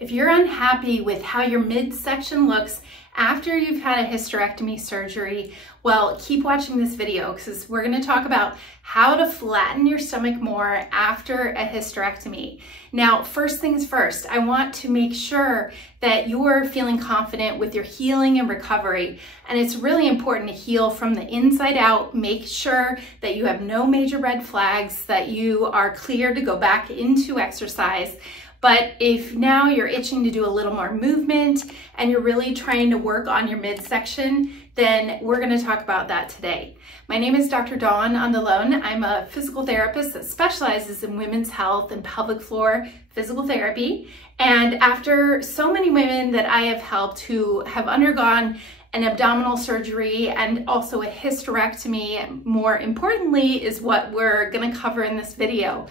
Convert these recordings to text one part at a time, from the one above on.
If you're unhappy with how your midsection looks after you've had a hysterectomy surgery, well, keep watching this video because we're going to talk about how to flatten your stomach more after a hysterectomy. Now, first things first, I want to make sure that you're feeling confident with your healing and recovery. And it's really important to heal from the inside out. Make sure that you have no major red flags, that you are clear to go back into exercise. But if now you're itching to do a little more movement and you're really trying to work on your midsection, then we're going to talk about that today. My name is Dr. Dawn Andalone. I'm a physical therapist that specializes in women's health and pelvic floor physical therapy. And after so many women that I have helped who have undergone an abdominal surgery and also a hysterectomy, more importantly, is what we're going to cover in this video.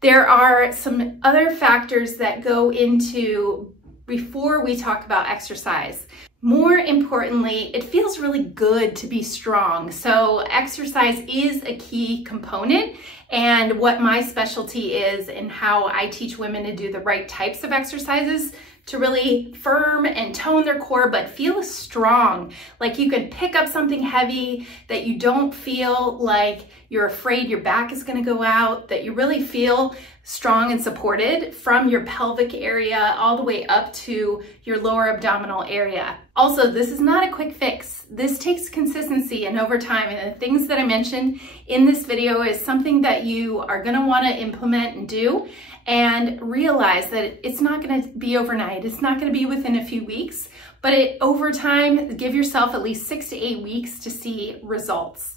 There are some other factors that go into before we talk about exercise. More importantly, it feels really good to be strong. So exercise is a key component, and what my specialty is and how I teach women to do the right types of exercises to really firm and tone their core, but feel strong. Like you can pick up something heavy, that you don't feel like you're afraid your back is gonna go out, that you really feel strong and supported from your pelvic area all the way up to your lower abdominal area. Also, this is not a quick fix. This takes consistency and over time, and the things that I mentioned in this video is something that you are gonna wanna implement and do, and realize that it's not going to be overnight. It's not going to be within a few weeks, but over time, give yourself at least 6 to 8 weeks to see results.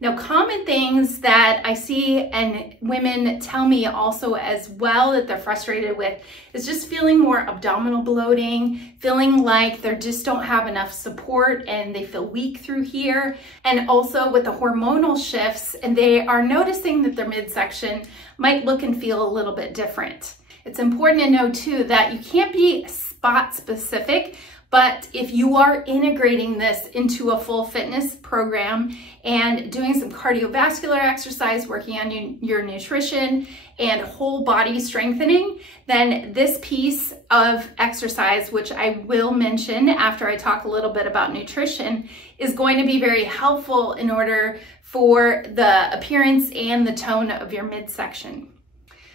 Now, common things that I see and women tell me also as well that they're frustrated with is just feeling more abdominal bloating, feeling like they just don't have enough support and they feel weak through here. And also with the hormonal shifts, and they are noticing that their midsection might look and feel a little bit different. It's important to know too that you can't be spot specific, but if you are integrating this into a full fitness program and doing some cardiovascular exercise, working on your nutrition and whole body strengthening, then this piece of exercise, which I will mention after I talk a little bit about nutrition, is going to be very helpful in order for the appearance and the tone of your midsection.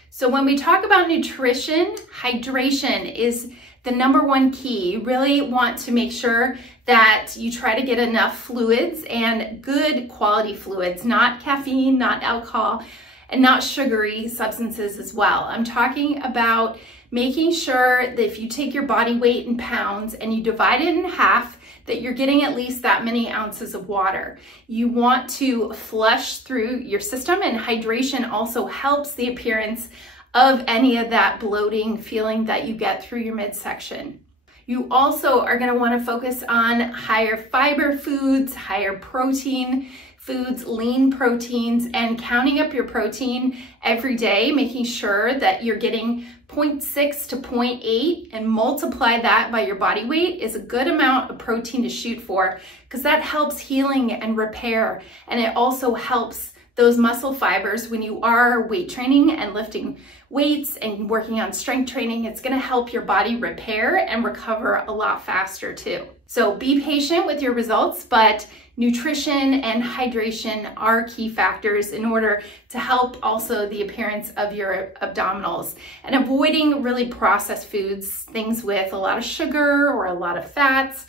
So when we talk about nutrition, hydration is the #1 key. You really want to make sure that you try to get enough fluids and good quality fluids, not caffeine, not alcohol, and not sugary substances as well. I'm talking about making sure that if you take your body weight in pounds and you divide it in half, that you're getting at least that many ounces of water. You want to flush through your system, and hydration also helps the appearance of any of that bloating feeling that you get through your midsection. You also are going to want to focus on higher fiber foods, higher protein foods, lean proteins, and counting up your protein every day, making sure that you're getting 0.6 to 0.8 and multiply that by your body weight is a good amount of protein to shoot for, because that helps healing and repair, and it also helps those muscle fibers when you are weight training and lifting weights and working on strength training. It's going to help your body repair and recover a lot faster too. So be patient with your results, but nutrition and hydration are key factors in order to help also the appearance of your abdominals, and avoiding really processed foods, things with a lot of sugar or a lot of fats.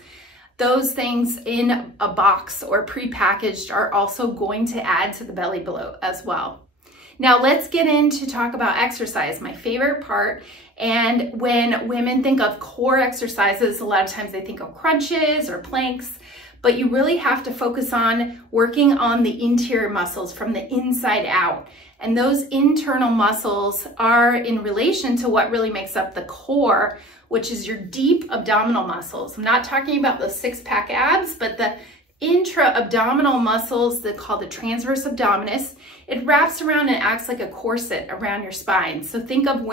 Those things in a box or prepackaged are also going to add to the belly bloat as well. Now let's get into talk about exercise, my favorite part. And when women think of core exercises, a lot of times they think of crunches or planks, but you really have to focus on working on the interior muscles from the inside out. And those internal muscles are in relation to what really makes up the core, which is your deep abdominal muscles. I'm not talking about those six-pack abs, but the intra-abdominal muscles that call the transverse abdominis. It wraps around and acts like a corset around your spine. So think of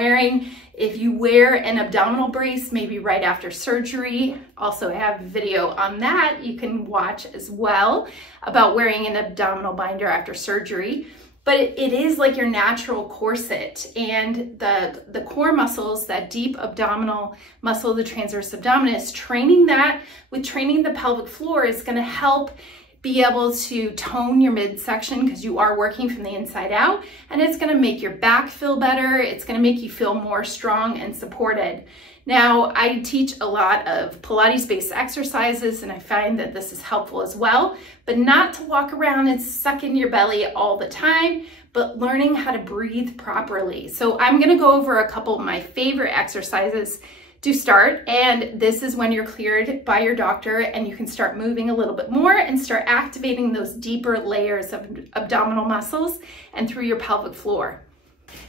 if you wear an abdominal brace, maybe right after surgery. Also, I have a video on that you can watch as well about wearing an abdominal binder after surgery. but it is like your natural corset, and the core muscles, that deep abdominal muscle, the transverse abdominis, training that with training the pelvic floor is going to help be able to tone your midsection, because you are working from the inside out, and it's going to make your back feel better. It's going to make you feel more strong and supported. Now, I teach a lot of Pilates-based exercises, and I find that this is helpful as well, but not to walk around and suck in your belly all the time, but learning how to breathe properly. So I'm going to go over a couple of my favorite exercises to start, and this is when you're cleared by your doctor and you can start moving a little bit more and start activating those deeper layers of abdominal muscles and through your pelvic floor.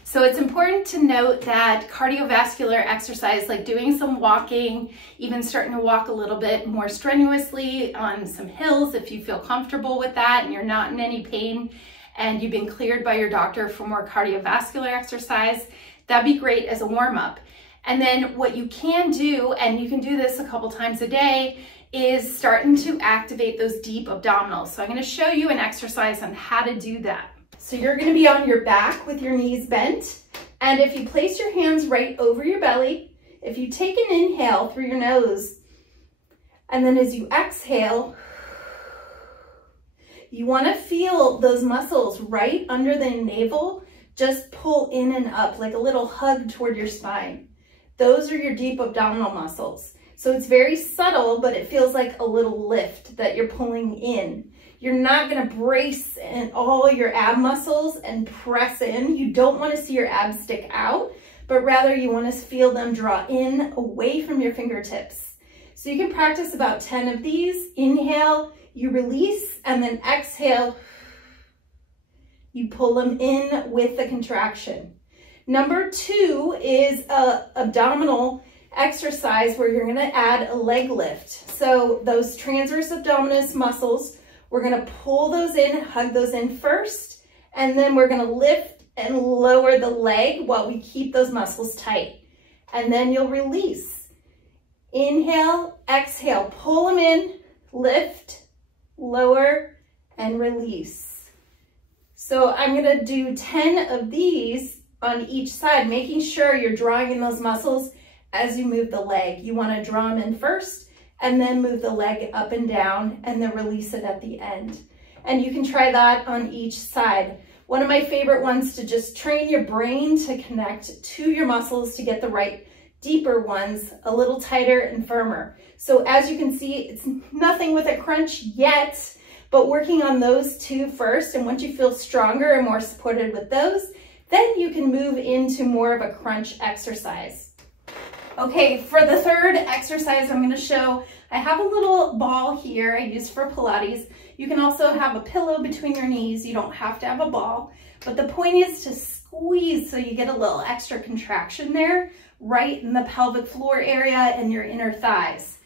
So it's important to note that cardiovascular exercise, like doing some walking, even starting to walk a little bit more strenuously on some hills if you feel comfortable with that and you're not in any pain and you've been cleared by your doctor for more cardiovascular exercise, that'd be great as a warm-up. And then what you can do, and you can do this a couple times a day, is starting to activate those deep abdominals. So I'm going to show you an exercise on how to do that. So you're going to be on your back with your knees bent. And if you place your hands right over your belly, if you take an inhale through your nose, and then as you exhale, you want to feel those muscles right under the navel just pull in and up, like a little hug toward your spine. Those are your deep abdominal muscles. So it's very subtle, but it feels like a little lift that you're pulling in. You're not going to brace in all your ab muscles and press in. You don't want to see your abs stick out, but rather you want to feel them draw in away from your fingertips. So you can practice about 10 of these. Inhale, you release, and then exhale, you pull them in with the contraction. Number 2 is a abdominal exercise where you're going to add a leg lift. So those transverse abdominis muscles, we're going to pull those in, hug those in first, and then we're going to lift and lower the leg while we keep those muscles tight. And then you'll release. Inhale, exhale, pull them in, lift, lower, and release. So I'm going to do 10 of these on each side, making sure you're drawing in those muscles as you move the leg. You want to draw them in first and then move the leg up and down and then release it at the end. And you can try that on each side. One of my favorite ones to just train your brain to connect to your muscles to get the right deeper ones, a little tighter and firmer. So as you can see, it's nothing with a crunch yet, but working on those 2 first. And once you feel stronger and more supported with those, then you can move into more of a crunch exercise. Okay, for the third exercise I'm going to show, I have a little ball here I use for Pilates. You can also have a pillow between your knees. You don't have to have a ball, but the point is to squeeze so you get a little extra contraction there, right in the pelvic floor area and your inner thighs.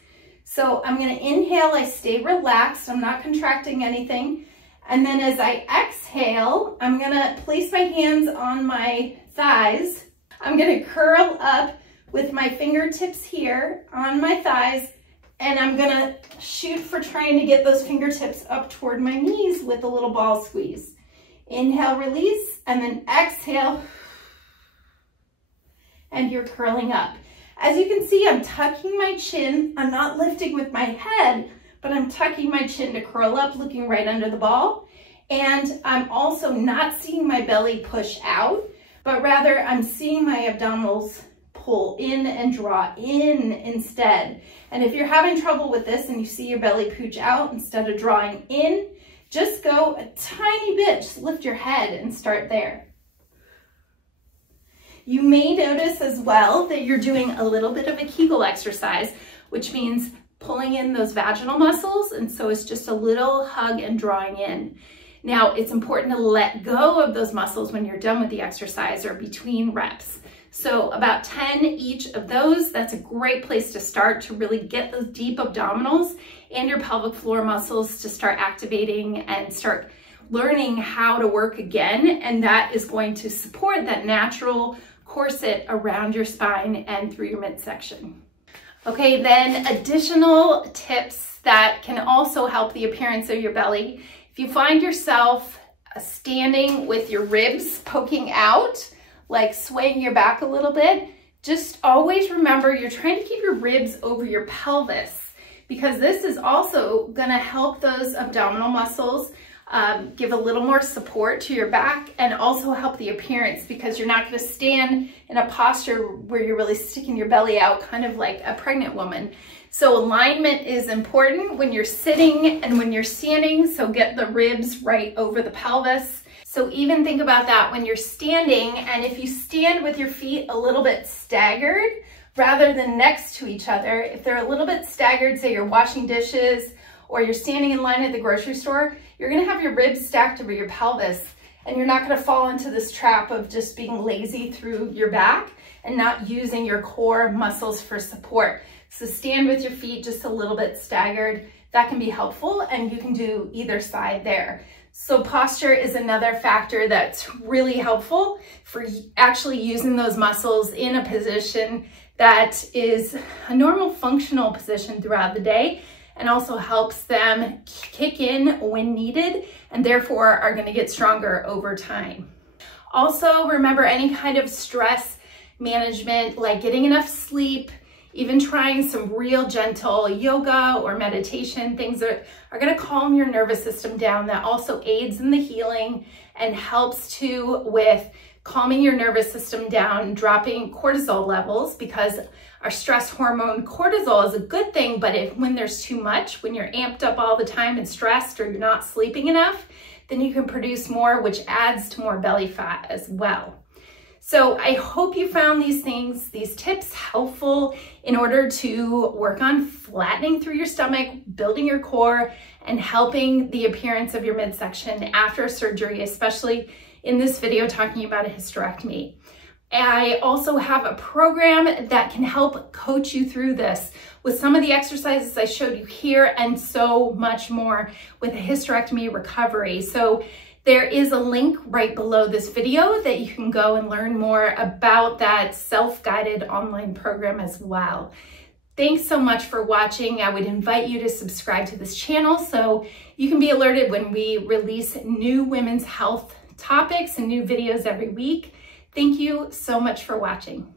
So I'm going to inhale, I stay relaxed, I'm not contracting anything. And then as I exhale, I'm going to place my hands on my thighs. I'm going to curl up with my fingertips here on my thighs, and I'm going to shoot for trying to get those fingertips up toward my knees with a little ball squeeze. Inhale, release, and then exhale, and you're curling up. As you can see, I'm tucking my chin. I'm not lifting with my head, but I'm tucking my chin to curl up, looking right under the ball. And I'm also not seeing my belly push out, but rather I'm seeing my abdominals pull in and draw in instead. And if you're having trouble with this and you see your belly pooch out instead of drawing in, just go a tiny bit, just lift your head and start there. You may notice as well that you're doing a little bit of a Kegel exercise, which means pulling in those vaginal muscles, and so it's just a little hug and drawing in. Now, it's important to let go of those muscles when you're done with the exercise or between reps. So about 10 each of those, that's a great place to start to really get those deep abdominals and your pelvic floor muscles to start activating and start learning how to work again. And that is going to support that natural corset around your spine and through your midsection. Okay, then additional tips that can also help the appearance of your belly. If you find yourself standing with your ribs poking out, like swaying your back a little bit. Just always remember you're trying to keep your ribs over your pelvis, because this is also going to help those abdominal muscles give a little more support to your back, and also help the appearance, because you're not going to stand in a posture where you're really sticking your belly out, kind of like a pregnant woman. So alignment is important when you're sitting and when you're standing, so get the ribs right over the pelvis. So even think about that when you're standing, and if you stand with your feet a little bit staggered rather than next to each other, if they're a little bit staggered, say you're washing dishes or you're standing in line at the grocery store, you're gonna have your ribs stacked over your pelvis, and you're not gonna fall into this trap of just being lazy through your back and not using your core muscles for support. So stand with your feet just a little bit staggered. That can be helpful, and you can do either side there. So posture is another factor that's really helpful for actually using those muscles in a position that is a normal functional position throughout the day, and also helps them kick in when needed, and therefore are going to get stronger over time. Also, remember any kind of stress management, like getting enough sleep, even trying some real gentle yoga or meditation, things that are going to calm your nervous system down, that also aids in the healing and helps too with calming your nervous system down, dropping cortisol levels, because our stress hormone cortisol is a good thing, but when there's too much, when you're amped up all the time and stressed, or you're not sleeping enough, then you can produce more, which adds to more belly fat as well. So I hope you found these tips helpful in order to work on flattening through your stomach, building your core, and helping the appearance of your midsection after surgery, especially in this video talking about a hysterectomy. I also have a program that can help coach you through this with some of the exercises I showed you here, and so much more with a hysterectomy recovery. So there is a link right below this video that you can go and learn more about that self-guided online program as well. Thanks so much for watching. I would invite you to subscribe to this channel so you can be alerted when we release new women's health topics and new videos every week. Thank you so much for watching.